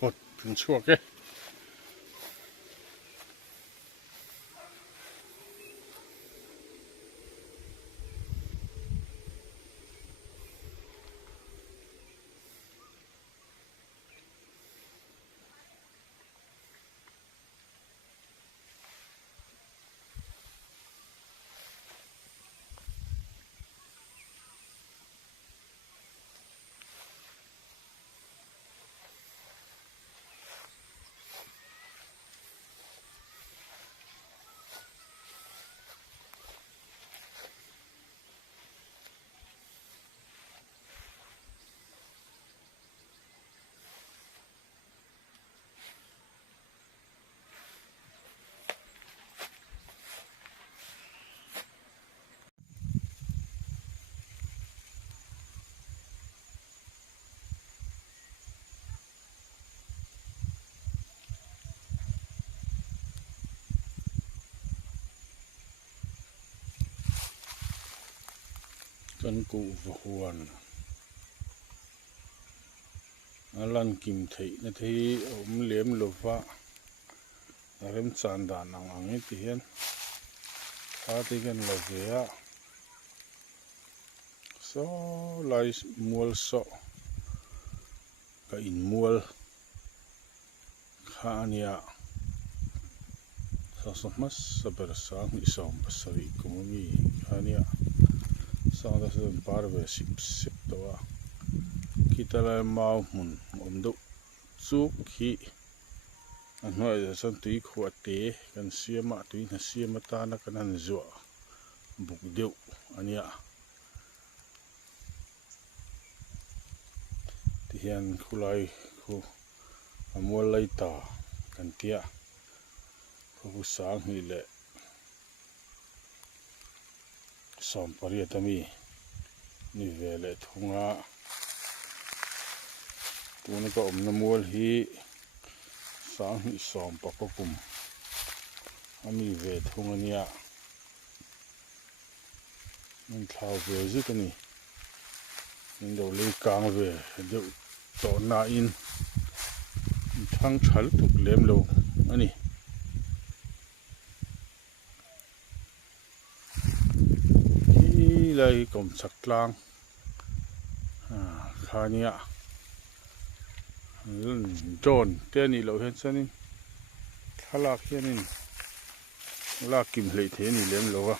Cột từng chuột cái chân cụ và huồn lần kim thị nó thì ốm liếm lụp vạ liếm sàn đàn nặng ấy thì hiền ta thì gần là gì á so lại mual so cái in mual khá nia sao sống mất sao bờ sáng đi sống pasari cũng mi khá nia sao đó sẽ bảo vệ ship đó kita lại mau mun do chuk khi anh nói là san tùy khuat tế kan siama tùy na siama ta na kan an zua buk deu ania ti hian khulai khu amol lai ta kan tia khu sang hi le som pariatami ni vele thunga tuna ka namol hi sang hi som papakum ami ve thungania min thlau ve zikani min do le kang ve deu to na in thang thal tuk lem lo ani hi lai kom chaklang khania John tên lâu hết sao nên khá là khi nên là kìm lấy thế này lên lâu à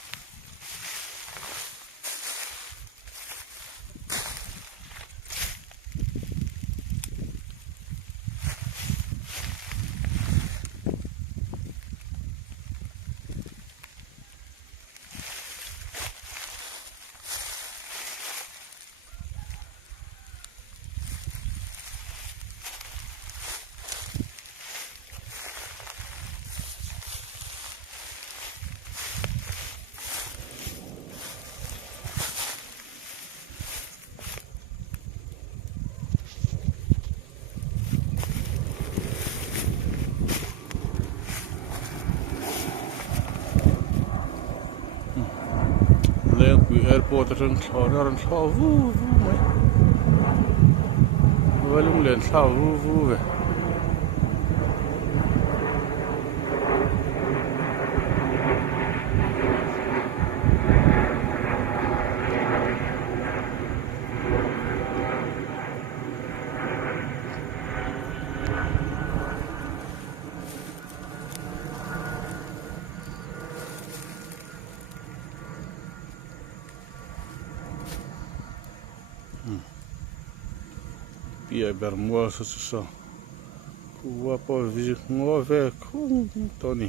airport ran thlo vu mai walung len thlo vu ve pia bermua so kuwa po vi ngo ve khung to ni